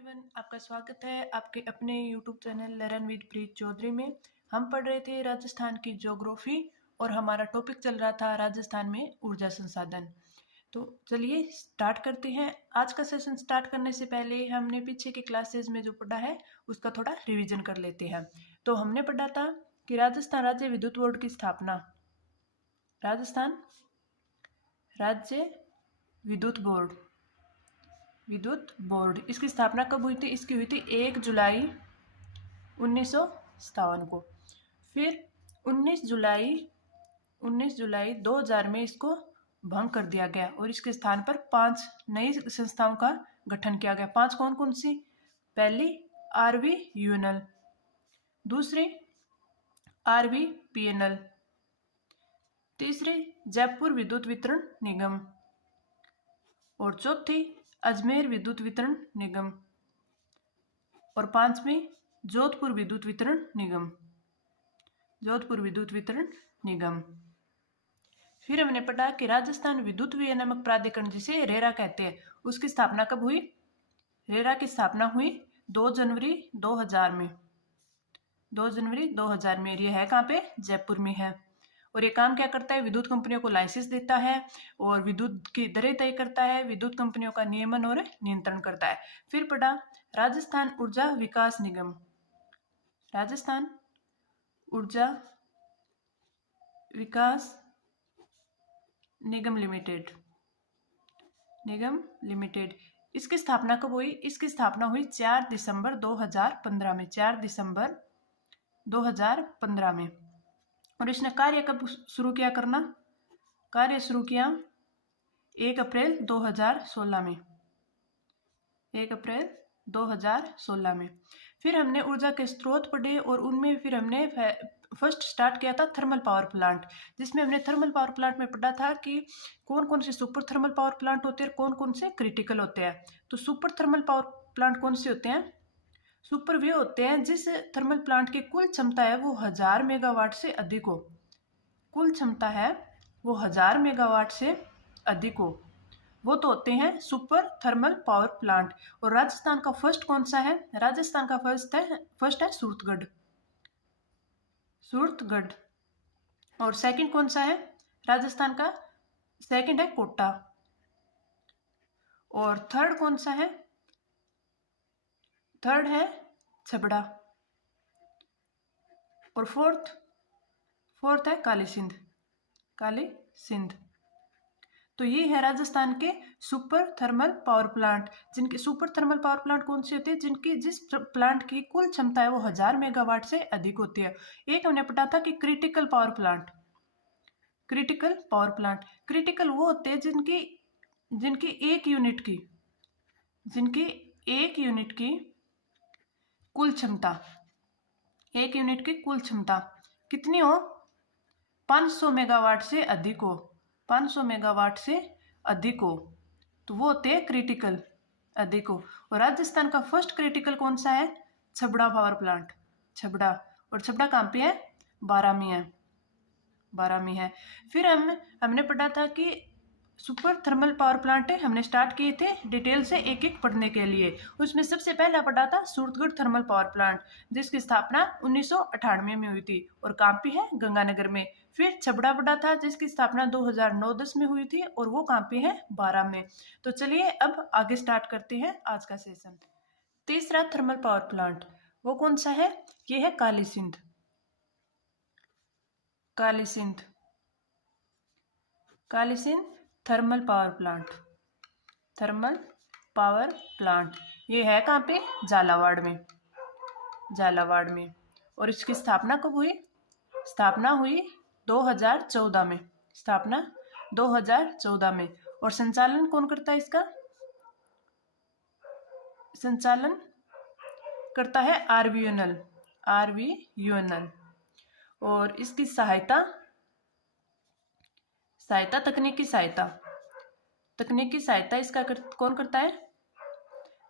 Everyone, आपका स्वागत है आपके अपने यूट्यूब चैनल लर्न विद प्रीत चौधरी में। हम पढ़ रहे थे राजस्थान की ज्योग्राफी और हमारा टॉपिक चल रहा था राजस्थान में ऊर्जा संसाधन। तो चलिए स्टार्ट करते हैं। आज का सेशन स्टार्ट करने से पहले हमने पीछे के क्लासेस में जो पढ़ा है उसका थोड़ा रिवीजन कर लेते हैं। तो हमने पढ़ा था कि राजस्थान राज्य विद्युत बोर्ड की स्थापना, राजस्थान राज्य विद्युत बोर्ड इसकी स्थापना कब हुई थी? इसकी हुई थी 1 जुलाई 1957 को। फिर 19 जुलाई 2000 में इसको भंग कर दिया गया और इसके स्थान पर 5 नई संस्थाओं का गठन किया गया। 5 कौन कौन सी? पहली RVUNL, दूसरी RVPNL, तीसरी जयपुर विद्युत वितरण निगम और चौथी अजमेर विद्युत वितरण निगम और पांचवी जोधपुर विद्युत वितरण निगम। फिर हमने पढ़ा कि राजस्थान विद्युत विनियामक प्राधिकरण, जिसे रेरा कहते हैं, उसकी स्थापना कब हुई? रेरा की स्थापना हुई 2 जनवरी 2000 में। 2 जनवरी 2000 में। ये है कहाँ पे? जयपुर में है। और ये काम क्या करता है? विद्युत कंपनियों को लाइसेंस देता है और विद्युत की दरें तय करता है, विद्युत कंपनियों का नियमन और नियंत्रण करता है। फिर पढ़ा राजस्थान ऊर्जा विकास निगम, राजस्थान ऊर्जा विकास निगम लिमिटेड। इसकी स्थापना कब हुई? इसकी स्थापना हुई 4 दिसंबर 2015 में। 4 दिसंबर 2015 में। और इसने कार्य कब शुरू किया करना? कार्य शुरू किया 1 अप्रैल 2016 में। 1 अप्रैल 2016 में। फिर हमने ऊर्जा के स्रोत पढ़े और उनमें फिर हमने फर्स्ट स्टार्ट किया था थर्मल पावर प्लांट, जिसमें हमने थर्मल पावर प्लांट में पढ़ा था कि कौन कौन से सुपर थर्मल पावर प्लांट होते हैं और कौन कौन से क्रिटिकल होते हैं। तो सुपर थर्मल पावर प्लांट कौन से होते हैं? सुपर वे होते हैं जिस थर्मल प्लांट की कुल क्षमता है वो 1000 मेगावाट से अधिक हो। कुल क्षमता है वो 1000 मेगावाट से अधिक हो, वो तो होते हैं सुपर थर्मल पावर प्लांट। और राजस्थान का फर्स्ट कौन सा है? राजस्थान का फर्स्ट है सूरतगढ़। और सेकंड कौन सा है? राजस्थान का सेकंड है कोटा। और थर्ड कौन सा है? थर्ड है छबड़ा। और फोर्थ है काली सिंध। तो ये है राजस्थान के सुपर थर्मल पावर प्लांट। जिनके सुपर थर्मल पावर प्लांट कौन से होते हैं? जिनकी जिस प्लांट की कुल क्षमता है वो 1000 मेगावाट से अधिक होती है। एक हमने पढ़ा था कि क्रिटिकल वो होते हैं जिनकी एक यूनिट की कुल क्षमता कितनी हो? 500 मेगावाट से अधिक हो। 500 मेगावाट से अधिक हो तो वो होते हैं क्रिटिकल अधिक हो। और राजस्थान का फर्स्ट क्रिटिकल कौन सा है? Chhabra power plant. और छबड़ा कहाँ पे है? बारां में है। फिर हमने पढ़ा था कि सुपर थर्मल पावर प्लांट हमने स्टार्ट किए थे डिटेल से एक एक पढ़ने के लिए। उसमें सबसे पहला पढ़ा था सूरतगढ़ थर्मल पावर प्लांट, जिसकी स्थापना 1998 में हुई थी और कहाँ पे है? गंगानगर में। फिर छबड़ा पढ़ा था जिसकी स्थापना 2009-10 में हुई थी और वो कहाँ पे है? बारां में। तो चलिए अब आगे स्टार्ट करते हैं आज का सेशन। तीसरा थर्मल पावर प्लांट वो कौन सा है? ये है Kali Sindh thermal power plant. ये है कहाँ पे? झालावाड़ में। और इसकी स्थापना कब हुई? स्थापना हुई 2014 में। 2014 में। और संचालन कौन करता है इसका? संचालन करता है RVUNL। और इसकी सहायता तकनीकी सहायता इसका कौन करता है?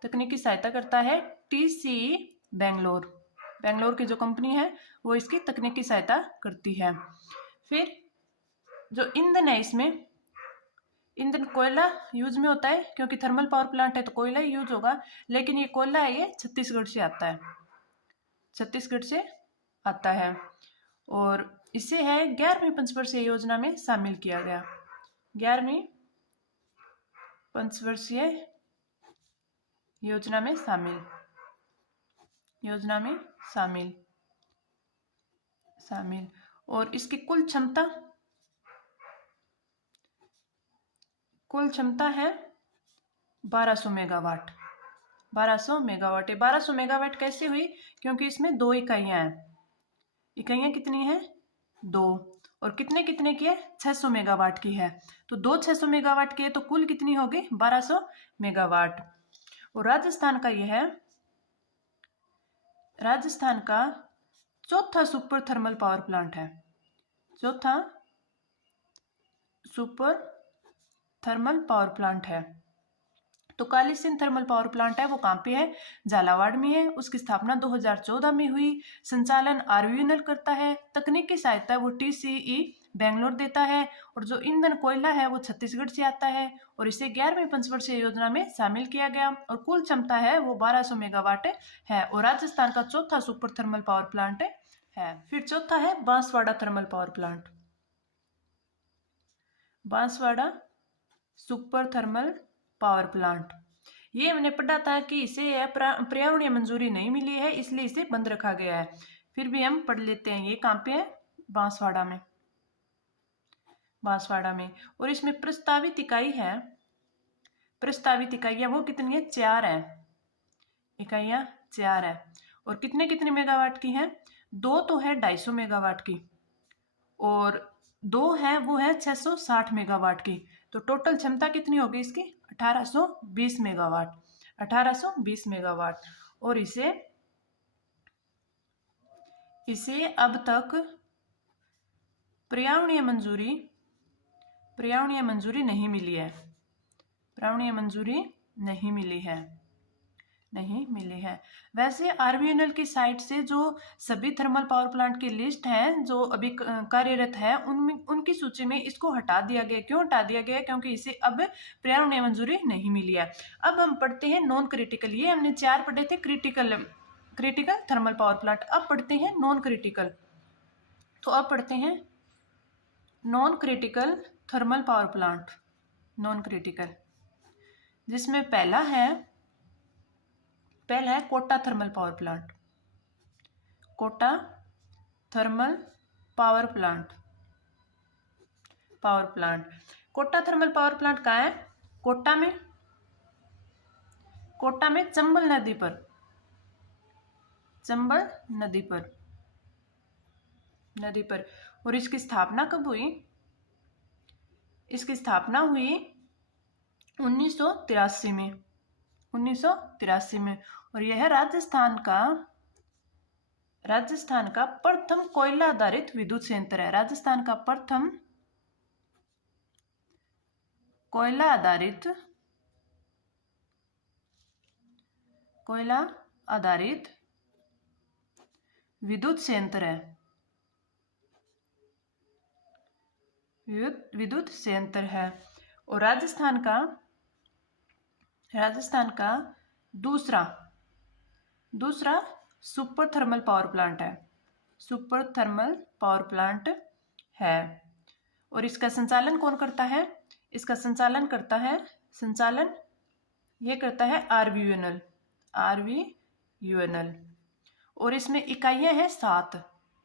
तकनीकी सहायता करता है TCE बेंगलोर की जो कंपनी है वो इसकी तकनीकी सहायता करती है। फिर जो ईंधन है इसमें ईंधन कोयला यूज में होता है, क्योंकि थर्मल पावर प्लांट है तो कोयला ही यूज होगा, लेकिन ये कोयला है ये छत्तीसगढ़ से आता है, छत्तीसगढ़ से आता है। और इसे है 11वीं पंचवर्षीय योजना में शामिल किया गया, 11वीं पंचवर्षीय योजना में शामिल, योजना में शामिल शामिल। और इसकी कुल क्षमता है 1200 मेगावाट, 1200 मेगावाट। ये 1200 मेगावाट कैसे हुई, क्योंकि इसमें 2 इकाइयां हैं। इकाइयां कितनी है, 2, और कितने कितने की है, 600 मेगावाट की है। तो 2 600 मेगावाट की है तो कुल कितनी होगी, 1200 मेगावाट। और राजस्थान का यह है, राजस्थान का चौथा सुपर थर्मल पावर प्लांट है, चौथा सुपर थर्मल पावर प्लांट है। तो कालीसिंध थर्मल पावर प्लांट है वो कहाँ पे है, झालावाड़ में है। उसकी स्थापना 2014 में हुई। संचालन आरवीएनएल करता है। तकनीकी सहायता वो टीसीई बेंगलोर देता है। और जो ईंधन कोयला है वो छत्तीसगढ़ से आता है। और इसे 11वीं पंचवर्षीय योजना में शामिल किया गया। और कुल क्षमता है वो 1200 मेगावाट है। और राजस्थान का चौथा सुपर थर्मल पावर प्लांट है। फिर चौथा है Banswara thermal power plant, Banswara super thermal power plant. ये हमने पढ़ा था कि इसे पर्यावरणीय मंजूरी नहीं मिली है, इसलिए इसे बंद रखा गया है। फिर भी हम पढ़ लेते हैं। ये कहाँ पे है, बांसवाड़ा में, बांसवाड़ा में। और इसमें प्रस्तावित इकाई है, प्रस्तावित इकाइयां वो कितनी है, 4 है, इकाइयां 4 है। और कितने कितने मेगावाट की है, 2 तो है 250 मेगावाट की, और 2 है वो है 660 मेगावाट की। तो टोटल क्षमता कितनी होगी इसकी, 1820 मेगावाट, 1820 मेगावाट। और इसे अब तक पर्यावरणीय मंजूरी नहीं मिली है, पर्यावरणीय मंजूरी नहीं मिली है। वैसे आरवीएनएल की साइट से जो सभी थर्मल पावर प्लांट की लिस्ट है जो अभी कार्यरत है, उनकी सूची में इसको हटा दिया गया। क्यों हटा दिया गया, क्योंकि इसे अब पर्यावरणीय मंजूरी नहीं मिली है। अब हम पढ़ते हैं नॉन क्रिटिकल। ये हमने 4 पढ़े थे, क्रिटिकल थर्मल पावर प्लांट। अब पढ़ते हैं नॉन क्रिटिकल। तो अब पढ़ते हैं non critical thermal power plant, non critical, जिसमें पहला है Kota thermal power plant, Kota thermal power plant, Kota thermal power plant कहाँ है, कोटा में चंबल नदी पर। और इसकी स्थापना कब हुई, इसकी स्थापना हुई 1983 में। और यह राजस्थान का प्रथम कोयला आधारित विद्युत संयंत्र है। राजस्थान का प्रथम कोयला आधारित विद्युत संयंत्र है, विद्युत संयंत्र है। और राजस्थान का दूसरा सुपर थर्मल पावर प्लांट है, सुपर थर्मल पावर प्लांट है। और इसका संचालन कौन करता है, इसका संचालन करता है आरवीयूएनएल। और इसमें इकाइयां हैं 7।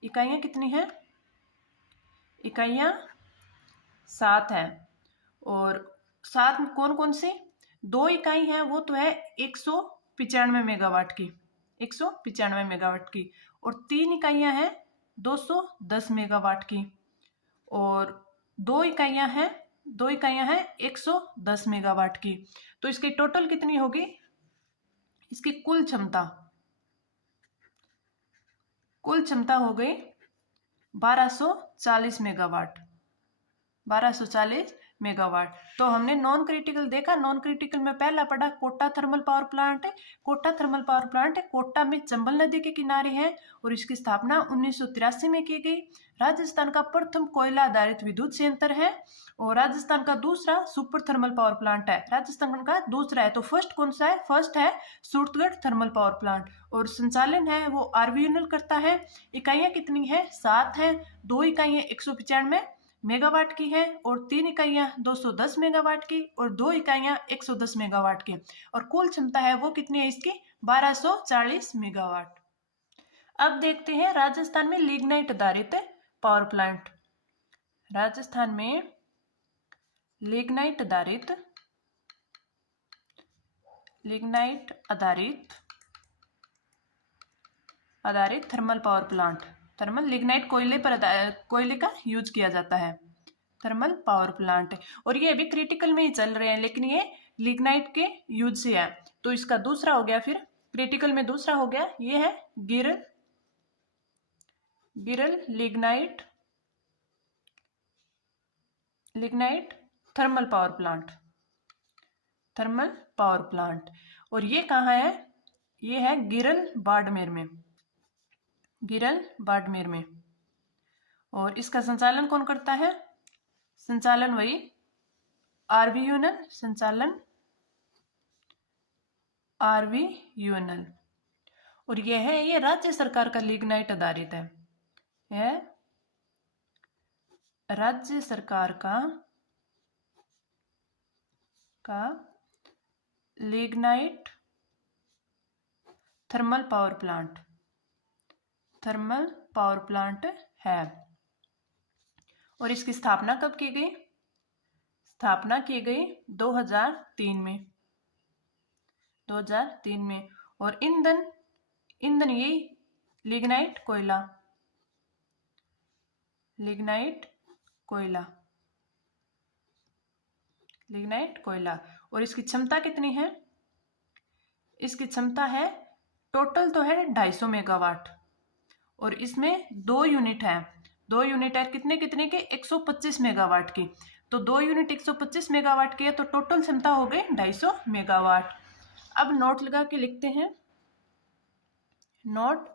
इकाइयां कितनी हैं, इकाइयां 7 हैं। और 7 कौन कौन सी, 2 इकाई है वो तो है 195 मेगावाट की, 195 मेगावाट की। और 3 इकाइयां हैं 210 मेगावाट की। और 2 इकाइयां हैं 110 मेगावाट की। तो इसकी टोटल कितनी होगी, इसकी कुल क्षमता हो गई 1240 मेगावाट, 1240 मेगावाट। तो हमने नॉन क्रिटिकल देखा, नॉन क्रिटिकल में पहला पढ़ा कोटा थर्मल पावर प्लांट है। कोटा थर्मल पावर प्लांट है, कोटा में चंबल नदी के किनारे है और इसकी स्थापना 1983 में की गई। राजस्थान का प्रथम कोयला आधारित विद्युत संयंत्र है और राजस्थान का दूसरा सुपर थर्मल पावर प्लांट है। राजस्थान का दूसरा है, तो फर्स्ट कौन सा है? फर्स्ट है सूरतगढ़ थर्मल पावर प्लांट और संचालन है वो आरवीएनएल करता है। इकाइयां कितनी है? 7 है। 2 इकाइयां 195 मेगावाट की है और 3 इकाइयां 210 मेगावाट की और 2 इकाइयां 110 मेगावाट की और कुल क्षमता है वो कितनी है इसकी? 1240 मेगावाट। अब देखते हैं राजस्थान में लिग्नाइट आधारित पावर प्लांट। राजस्थान में लिग्नाइट आधारित thermal power plant. Thermal lignite कोयले का यूज किया जाता है थर्मल पावर प्लांट। और ये अभी क्रिटिकल में ही चल रहे हैं, लेकिन ये लिग्नाइट के यूज से है। तो इसका दूसरा हो गया, फिर क्रिटिकल में दूसरा हो गया, ये है गिरल लिग्नाइट थर्मल पावर प्लांट। और ये कहाँ है? ये है गिरल बाड़मेर में। और इसका संचालन कौन करता है? संचालन वही आरवीयूएनएल। और ये राज्य सरकार का लिग्नाइट आधारित है। यह राज्य सरकार का लिग्नाइट थर्मल पावर प्लांट है। और इसकी स्थापना कब की गई? स्थापना की गई 2003 में। और ईंधन यही लिग्नाइट कोयला। और इसकी क्षमता कितनी है? इसकी क्षमता है टोटल तो है 250 मेगावाट और इसमें 2 यूनिट है। 2 यूनिट है कितने के? 125 मेगावाट की। तो 2 यूनिट 125 मेगावाट की है तो टोटल क्षमता हो गई 250 मेगावाट। अब नोट लगा के लिखते हैं। नोट,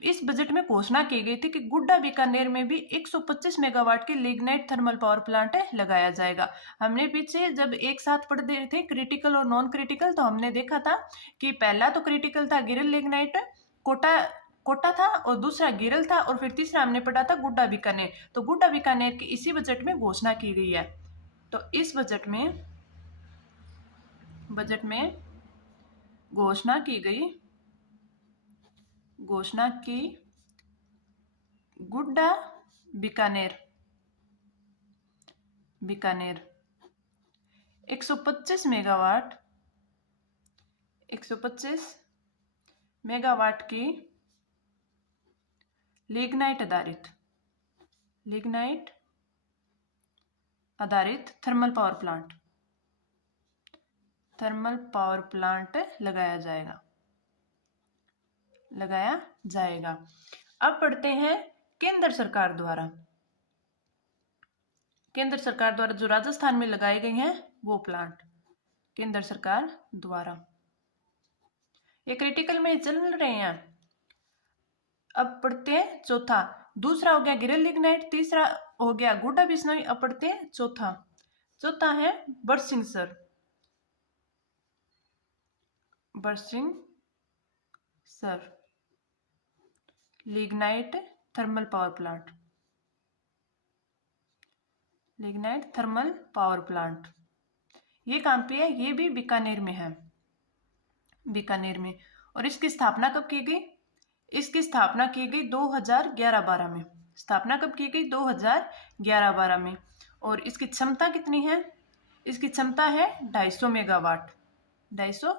इस बजट में घोषणा की गई थी कि गुड्डा बीकानेर में भी 125 मेगावाट की लिग्नाइट थर्मल पावर प्लांट लगाया जाएगा। हमने पीछे जब एक साथ पढ़ रहे थे क्रिटिकल और नॉन क्रिटिकल, तो हमने देखा था कि पहला तो क्रिटिकल था गिरल लिग्नाइट कोटा था और दूसरा गिरल था और फिर तीसरा हमने पढ़ा था गुड्डा बीकानेर। तो गुड्डा बीकानेर की इसी बजट में घोषणा की गई है। तो इस बजट में घोषणा की गुड्डा बीकानेर 125 मेगावाट की लिग्नाइट आधारित थर्मल पावर प्लांट लगाया जाएगा। अब पढ़ते हैं केंद्र सरकार द्वारा जो राजस्थान में लगाए गए हैं वो प्लांट केंद्र सरकार द्वारा। ये क्रिटिकल में चल रहे हैं। अब पढ़ते हैं चौथा। दूसरा हो गया गिरल लिग्नाइट, तीसरा हो गया गुड्डा बिश्नोई। अब पढ़ते हैं चौथा है Barsingh sir lignite thermal power plant. ये कहाँ पे है? ये भी बीकानेर में। और इसकी स्थापना कब की गई? इसकी स्थापना की गई 2011-12 में। स्थापना कब की गई? 2011-12 में। और इसकी क्षमता कितनी है? इसकी क्षमता है 250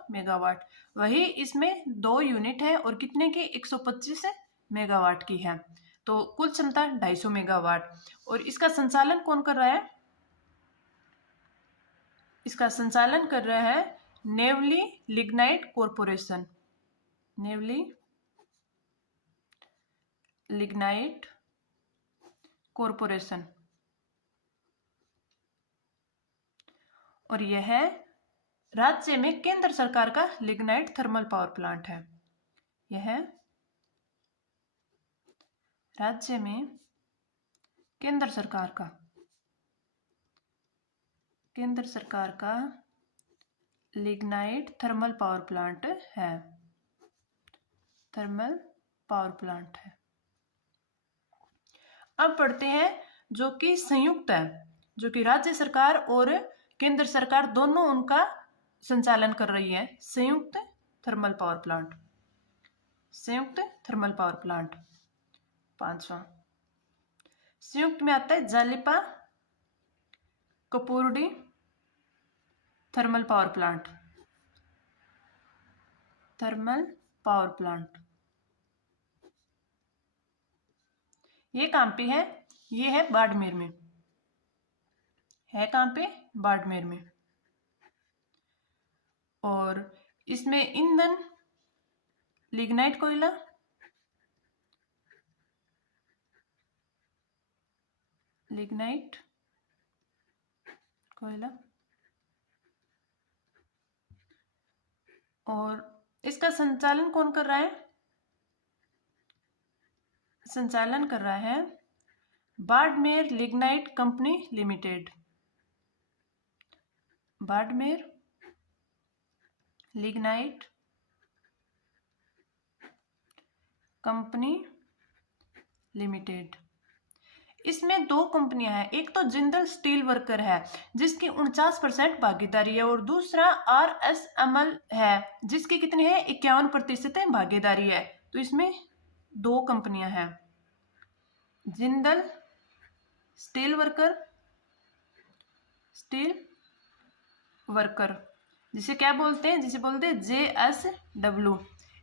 मेगावाट। वही इसमें 2 यूनिट है और कितने की? 125 मेगावाट की है। तो कुल क्षमता 250 मेगावाट। और इसका संचालन कौन कर रहा है? इसका संचालन कर रहा है नेवली लिग्नाइट कॉरपोरेशन। और यह राज्य में केंद्र सरकार का लिग्नाइट थर्मल पावर प्लांट है। यह राज्य में केंद्र सरकार का लिग्नाइट थर्मल पावर प्लांट है। थर्मल पावर प्लांट है। अब पढ़ते हैं जो कि संयुक्त है, जो कि राज्य सरकार और केंद्र सरकार दोनों उनका संचालन कर रही है। संयुक्त थर्मल पावर प्लांट, संयुक्त थर्मल पावर प्लांट। 5वां संयुक्त में आता है Jalipa Kapurdi thermal power plant. Thermal power plant ये कहां पे है? ये है बाड़मेर में। है कहां पे? बाड़मेर में। और इसमें ईंधन लिग्नाइट कोयला, लिग्नाइट कोयला, और इसका संचालन कौन कर रहा है? संचालन कर रहा है Barmer lignite company limited. Barmer lignite company limited. इसमें दो कंपनियां हैं, एक तो जिंदल स्टील वर्कर है जिसकी 49% भागीदारी है, और दूसरा RSML है जिसकी कितनी है? 51% भागीदारी है। तो इसमें दो कंपनियां हैं, जिंदल स्टील वर्कर जिसे क्या बोलते हैं? जिसे बोलते हैं JSW।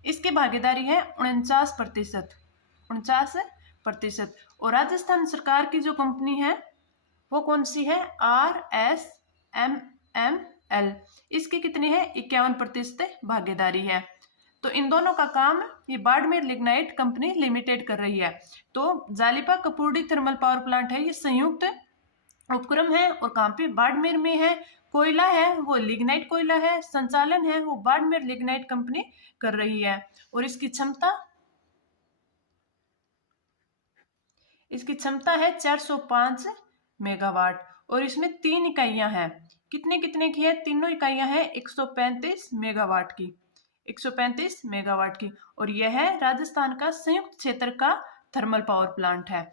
इसकी भागीदारी है 49%। और राजस्थान सरकार की जो कंपनी है वो कौन सी है? RSML। इसकी कितनी है? 51% भागीदारी है। तो इन दोनों का काम ये बाड़मेर लिग्नाइट कंपनी लिमिटेड कर रही है। तो Jalipa Kapurdi thermal power plant है, ये संयुक्त उपक्रम है और कहां पे? बाड़मेर में है। कोयला है वो लिग्नाइट कोयला है, संचालन है वो बाड़मेर लिग्नाइट कंपनी कर रही है। और इसकी क्षमता है 405 मेगावाट। और इसमें 3 इकाइयां हैं। कितने की है? तीनों इकाइयां हैं 135 मेगावाट की। 135 मेगावाट की। और यह है राजस्थान का संयुक्त क्षेत्र का थर्मल पावर प्लांट है।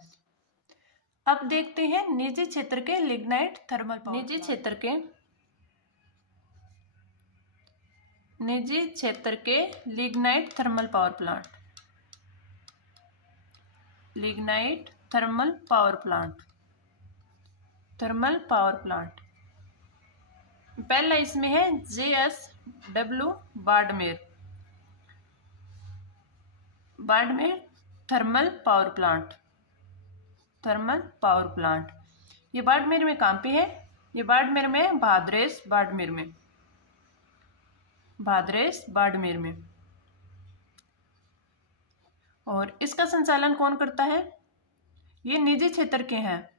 अब देखते हैं निजी क्षेत्र के लिग्नाइट थर्मल पावर। निजी क्षेत्र के lignite thermal power plant. Lignite thermal power plant. पहला इसमें है JSW Barmer thermal power plant. ये बाड़मेर में कहां पे है? ये बाड़मेर में भादरेस बाड़मेर में। और इसका संचालन कौन करता है? ये निजी क्षेत्र के हैं,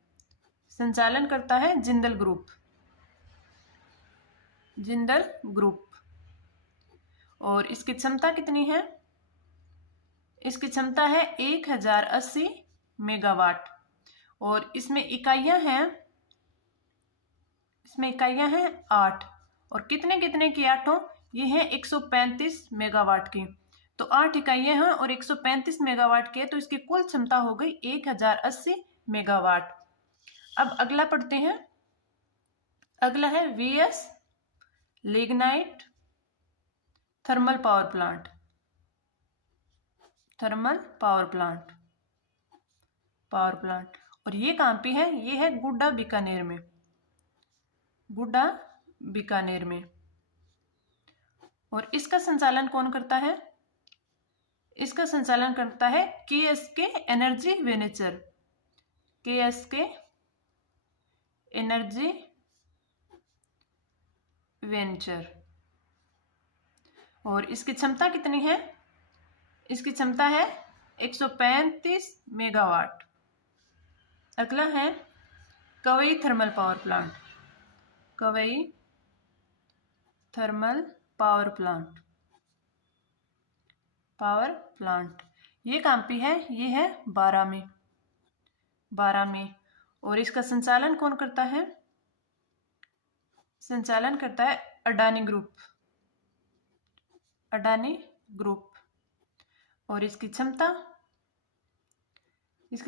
संचालन करता है जिंदल ग्रुप। और इसकी क्षमता कितनी है? इसकी क्षमता है 1080 मेगावाट। और इसमें इकाइयां हैं 8। और कितने की 8? ये है 135 मेगावाट की। तो 8 इकाइयां हैं और 135 मेगावाट के, तो इसकी कुल क्षमता हो गई 1080 मेगावाट। अब अगला पढ़ते हैं। अगला है VS lignite thermal power plant. और ये कहां पे है? ये है गुड्डा बीकानेर में। और इसका संचालन कौन करता है? इसका संचालन करता है KSK एनर्जी वेंचर। और इसकी क्षमता कितनी है? इसकी क्षमता है 135 मेगावाट। अगला है Kawai thermal power plant. Kawai thermal power plant, power plant. ये कहाँ पे है? ये है बारां में, बारां में। और इसका संचालन कौन करता है? संचालन करता है अडानी ग्रुप, अडानी ग्रुप। और इसकी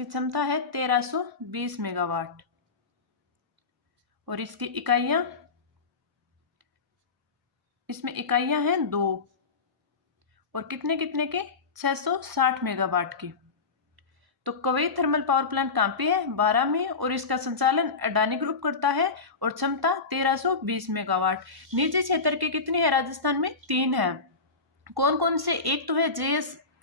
क्षमता है 1320 मेगावाट। और इसकी इकाइयां, इसमें इकाइयां हैं 2 और कितने कितने के? 660 मेगावाट की। तो कुवैत थर्मल पावर प्लांट कहाँ पे है? बारां में। और इसका संचालन अडानी ग्रुप करता है और क्षमता 1320 मेगावाट। निजी क्षेत्र के कितने हैं राजस्थान में? 3 है। कौन कौन से? एक तो है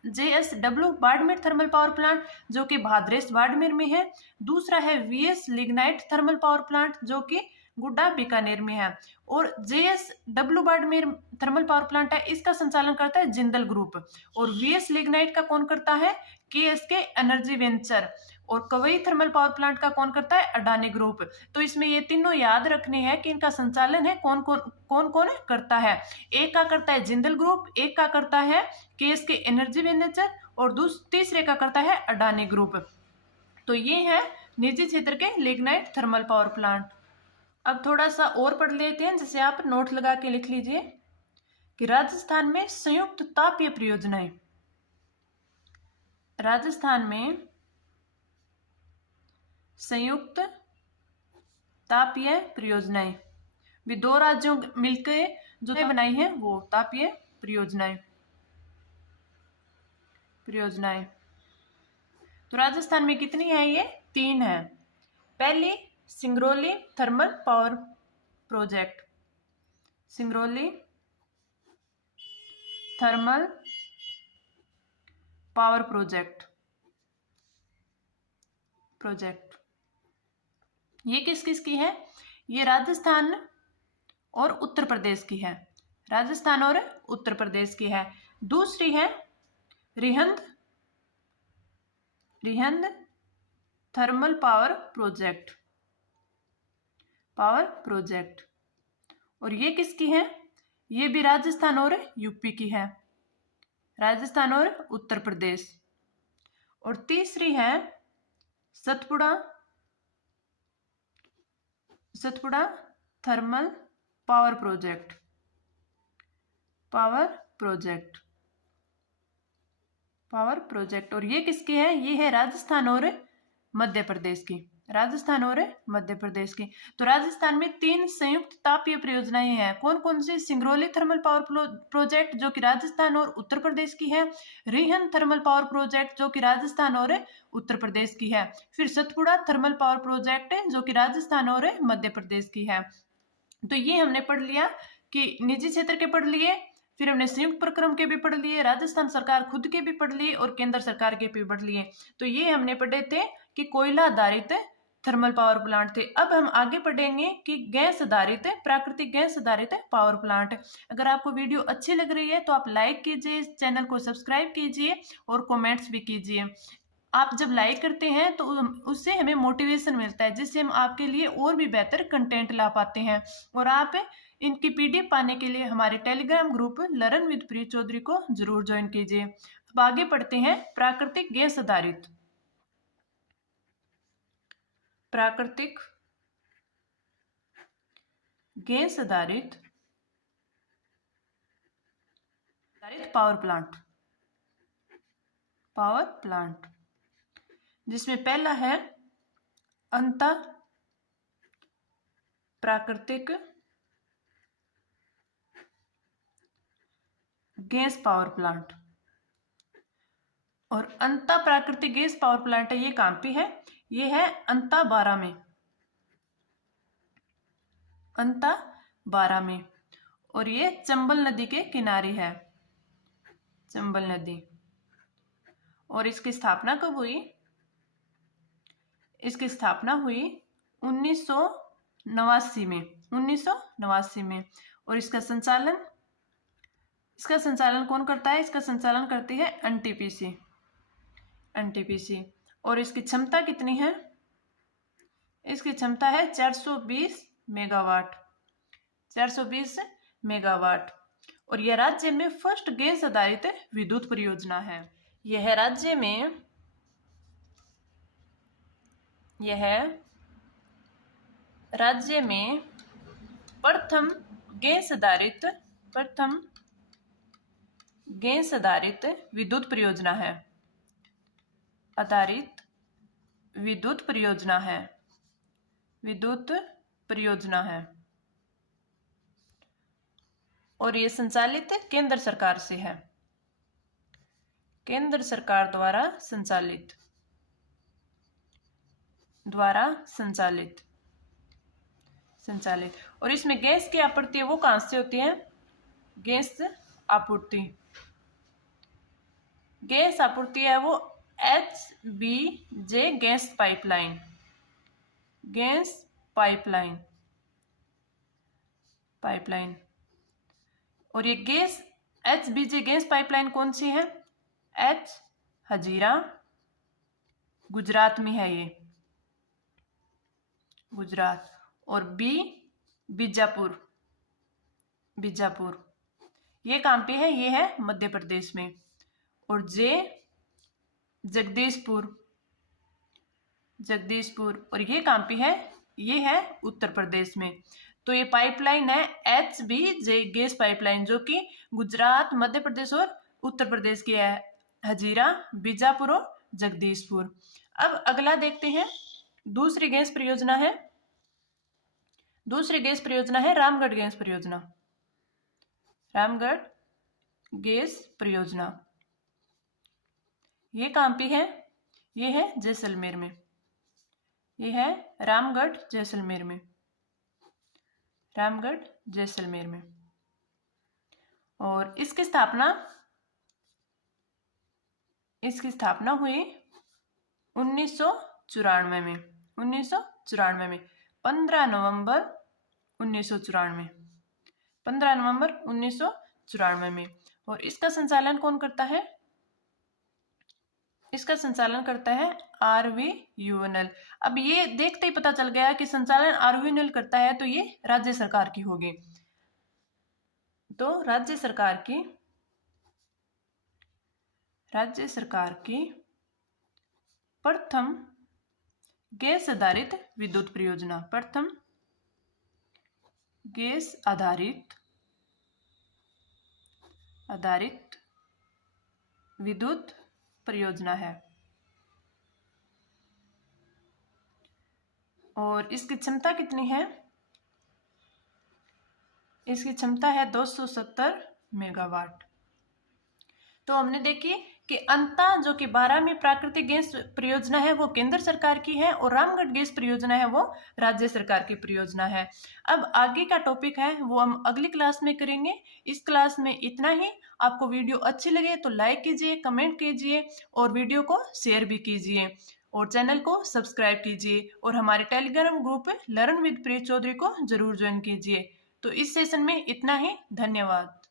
JSW Barmer thermal power plant जो कि भाद्रेस बाड़मेर में है। दूसरा है VS lignite thermal power plant जो कि गुड्डा बीकानेर में है। और JSW Barmer thermal power plant है, इसका संचालन करता है जिंदल ग्रुप। और VS लिग्नाइट का कौन करता है? KSK energy venture. और कुवैत थर्मल पावर प्लांट का कौन करता है? अडानी ग्रुप। तो इसमें ये तीनों याद रखने हैं कि इनका संचालन है कौन कौन करता है। एक का करता है जिंदल ग्रुप, एक का करता है KSK एनर्जी वेंचर और तीसरे का करता है अडानी ग्रुप। तो ये है निजी क्षेत्र के लिग्नाइट थर्मल पावर प्लांट। अब थोड़ा सा और पढ़ लेते हैं, जैसे आप नोट लगा के लिख लीजिए कि राजस्थान में संयुक्त तापीय परियोजनाएं, राजस्थान में संयुक्त तापीय परियोजनाएं भी 2 राज्यों मिलकर जो बनाई है वो तापीय परियोजनाएं। तो राजस्थान में कितनी है? ये 3 है। पहली Singrauli thermal power project, Singrauli thermal power project. ये किस किस की है? ये राजस्थान और उत्तर प्रदेश की है, राजस्थान और उत्तर प्रदेश की है। दूसरी है रिहंद थर्मल पावर प्रोजेक्ट, और ये किसकी है? ये भी राजस्थान और यूपी की है, राजस्थान और उत्तर प्रदेश। और तीसरी है सतपुड़ा थर्मल पावर प्रोजेक्ट। और ये किसकी है? ये है राजस्थान और मध्य प्रदेश की, तो राजस्थान में 3 संयुक्त तापीय परियोजनाएं हैं। कौन कौन सी? सिंगरौली थर्मल पावर प्रोजेक्ट जो कि राजस्थान और उत्तर प्रदेश की है, रिहंद थर्मल पावर प्रोजेक्ट जो कि राजस्थान और उत्तर प्रदेश की है, फिर सतपुड़ा थर्मल पावर प्रोजेक्ट जो कि राजस्थान और मध्य प्रदेश की है। तो ये हमने पढ़ लिया कि निजी क्षेत्र के पढ़ लिए, फिर हमने संयुक्त प्रक्रम के भी पढ़ लिए, राजस्थान सरकार खुद के भी पढ़ लिए और केंद्र सरकार के भी पढ़ लिए। तो ये हमने पढ़े थे कि कोयला आधारित थर्मल पावर प्लांट थे। अब हम आगे पढ़ेंगे कि गैस आधारित, प्राकृतिक गैस आधारित पावर प्लांट। अगर आपको वीडियो अच्छी लग रही है तो आप लाइक कीजिए, चैनल को सब्सक्राइब कीजिए और कमेंट्स भी कीजिए। आप जब लाइक करते हैं तो उससे हमें मोटिवेशन मिलता है, जिससे हम आपके लिए और भी बेहतर कंटेंट ला पाते हैं। और आप इनकी PDF पाने के लिए हमारे टेलीग्राम ग्रुप लर्न विद प्रिय चौधरी को जरूर ज्वाइन कीजिए। अब आगे पढ़ते हैं प्राकृतिक गैस आधारित पावर प्लांट, जिसमें पहला है अंता प्राकृतिक गैस पावर प्लांट। और अंता प्राकृतिक गैस पावर प्लांट है, ये कहाँ पे है? ये है अंता बारां में। और ये चंबल नदी के किनारे है, चंबल नदी। और इसकी स्थापना कब हुई? इसकी स्थापना हुई 1989 में। और इसका संचालन कौन करता है? इसका संचालन करती है NTPC। और इसकी क्षमता कितनी है? इसकी क्षमता है 420 मेगावाट, 420 मेगावाट। और यह राज्य में फर्स्ट गैस आधारित विद्युत परियोजना है। यह राज्य में प्रथम गैस आधारित विद्युत परियोजना है। विद्युत परियोजना है। और ये संचालित केंद्र सरकार से है। केंद्र सरकार द्वारा संचालित। और इसमें गैस की आपूर्ति वो कहां से होती है? गैस आपूर्ति है वो HBJ गैस पाइपलाइन। और ये गैस HBJ गैस पाइपलाइन कौन सी है? H हजीरा गुजरात में है ये, गुजरात। और B बीजापुर ये कहां पे है? ये है मध्य प्रदेश में। और J जगदीशपुर और ये कहां पे है? ये है उत्तर प्रदेश में। तो ये पाइपलाइन है HBJ गैस पाइपलाइन, जो कि गुजरात, मध्य प्रदेश और उत्तर प्रदेश की है। हजीरा, बीजापुर और जगदीशपुर। अब अगला देखते हैं। दूसरी गैस परियोजना है रामगढ़ गैस परियोजना। ये कहां पे है? ये है जैसलमेर में। ये है रामगढ़ जैसलमेर में। और इसकी स्थापना हुई 1994 में। 15 नवंबर 1994 में। और इसका संचालन कौन करता है? इसका संचालन करता है RVUNL। अब ये देखते ही पता चल गया कि संचालन RVUNL करता है, तो ये राज्य सरकार की होगी। तो राज्य सरकार की प्रथम गैस आधारित विद्युत परियोजना। प्रथम गैस आधारित विद्युत परियोजना है। और इसकी क्षमता कितनी है? इसकी क्षमता है 270 मेगावाट। तो हमने देखी कि अंता जो कि 12वीं प्राकृतिक गैस परियोजना है वो केंद्र सरकार की है, और रामगढ़ गैस परियोजना है वो राज्य सरकार की परियोजना है। अब आगे का टॉपिक है वो हम अगली क्लास में करेंगे। इस क्लास में इतना ही। आपको वीडियो अच्छी लगे तो लाइक कीजिए, कमेंट कीजिए और वीडियो को शेयर भी कीजिए, और चैनल को सब्सक्राइब कीजिए, और हमारे टेलीग्राम ग्रुप लर्न विद प्रिय चौधरी को जरूर ज्वाइन कीजिए। तो इस सेशन में इतना ही। धन्यवाद।